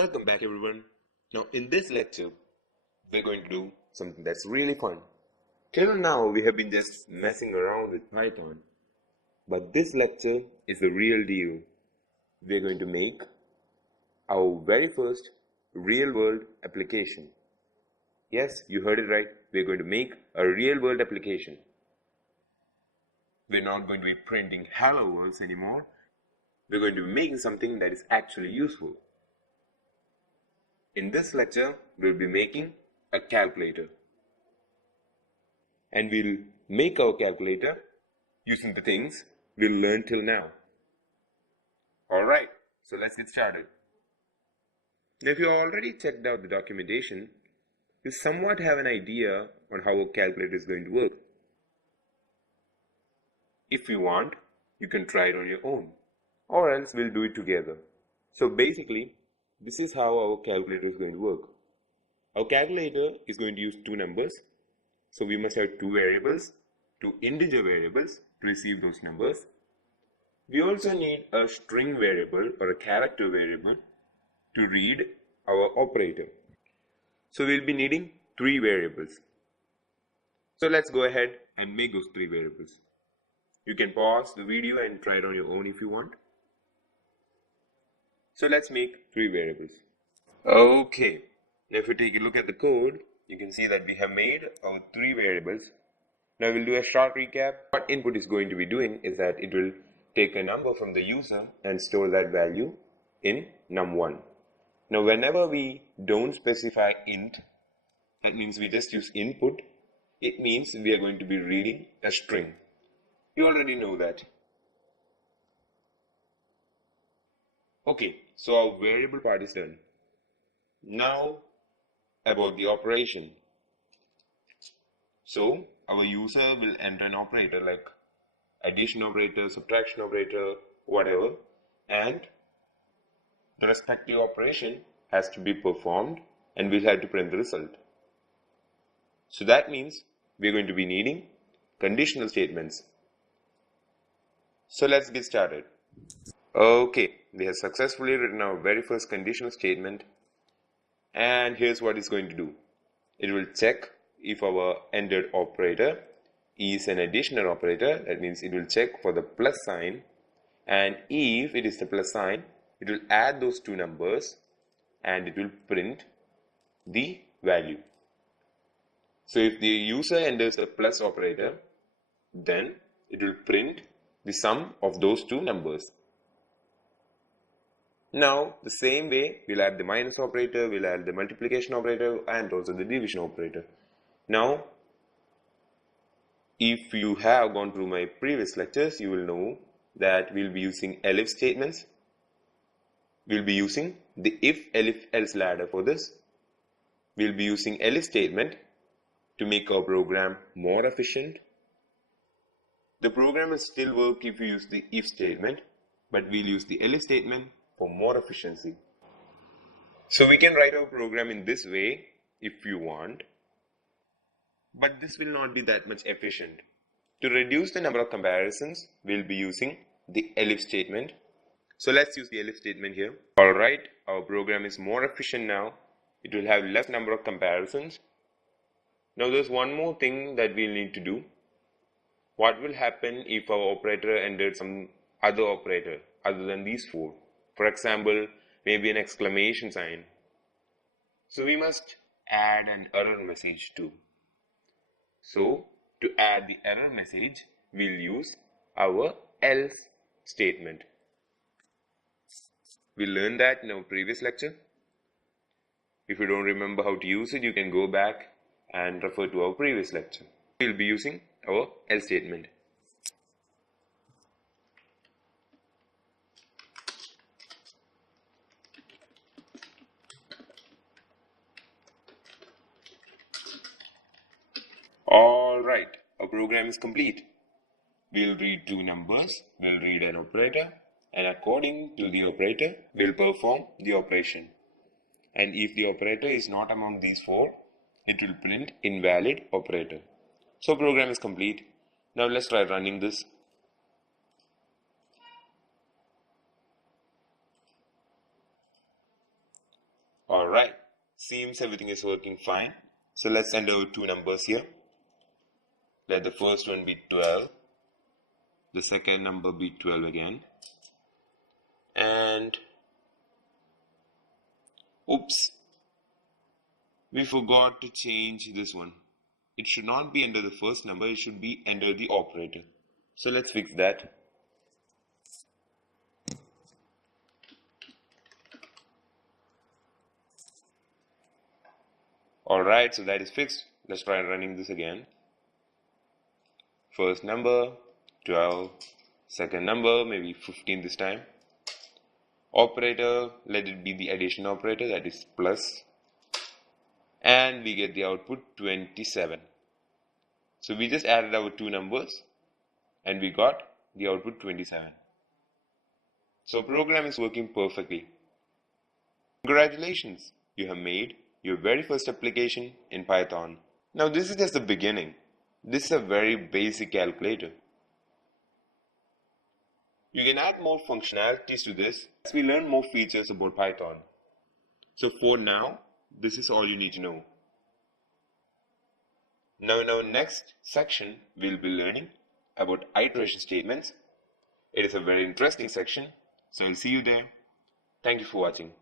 Welcome back everyone. Now in this lecture, we're going to do something that's really fun. Till now we have been just messing around with Python. But this lecture is the real deal. We're going to make our very first real world application. Yes, you heard it right. We're going to make a real world application. We're not going to be printing hello worlds anymore. We're going to be making something that is actually useful. In this lecture, we'll be making a calculator. And we'll make our calculator using the things we'll learn till now. Alright, so let's get started. Now, if you already checked out the documentation, you somewhat have an idea on how a calculator is going to work. If you want, you can try it on your own, or else we'll do it together. So basically, this is how our calculator is going to work. Our calculator is going to use two numbers. So we must have two variables, two integer variables to receive those numbers. We also need a string variable or a character variable to read our operator. So we'll be needing three variables. So let's go ahead and make those three variables. You can pause the video and try it on your own if you want. So let's make three variables. Okay, now if you take a look at the code, you can see that we have made our three variables. Now we'll do a short recap. What input is going to be doing is that it will take a number from the user and store that value in num1. Now whenever we don't specify int, that means we just use input, it means we are going to be reading a string. You already know that. Okay, so our variable part is done. Now about the operation. So our user will enter an operator like addition operator, subtraction operator, whatever, and the respective operation has to be performed and we'll have to print the result. So that means we're going to be needing conditional statements. So let's get started. Okay, we have successfully written our very first conditional statement, and here's what it's going to do. It will check if our entered operator is an additional operator. That means it will check for the plus sign, and if it is the plus sign, it will add those two numbers and it will print the value. So if the user enters a plus operator, then it will print the sum of those two numbers. Now, the same way, we'll add the minus operator, we'll add the multiplication operator, and also the division operator. Now, if you have gone through my previous lectures, you will know that we'll be using elif statements. We'll be using the if, elif, else ladder for this. We'll be using elif statement to make our program more efficient. The program will still work if you use the if statement, but we'll use the elif statement for more efficiency. So we can write our program in this way if you want, but this will not be that much efficient. To reduce the number of comparisons, we'll be using the elif statement. So let's use the elif statement here. Alright, our program is more efficient now. It will have less number of comparisons. Now there's one more thing that we'll need to do. What will happen if our operator entered some other operator other than these four? For example, maybe an exclamation sign. So we must add an error message too. So to add the error message, we'll use our else statement. We learned that in our previous lecture. If you don't remember how to use it, you can go back and refer to our previous lecture. We'll be using our else statement. Alright, our program is complete. We'll read two numbers, we'll read an operator, and according to the operator, we'll perform the operation. And if the operator is not among these four, it will print invalid operator. So program is complete. Now let's try running this. Alright, seems everything is working fine. So let's enter our two numbers here. Let the first one be 12, the second number be 12 again, and oops, we forgot to change this one. It should not be under the first number, it should be under the operator. So let's fix that. Alright, so that is fixed. Let's try running this again. First number 12, second number maybe 15 this time. Operator, let it be the addition operator, that is plus, and we get the output 27. So we just added our two numbers and we got the output 27. So program is working perfectly. Congratulations, you have made your very first application in Python. Now this is just the beginning. This is a very basic calculator. You can add more functionalities to this as we learn more features about Python. So for now, this is all you need to know. Now in our next section, we'll be learning about iteration statements. It is a very interesting section, so I'll see you there. Thank you for watching.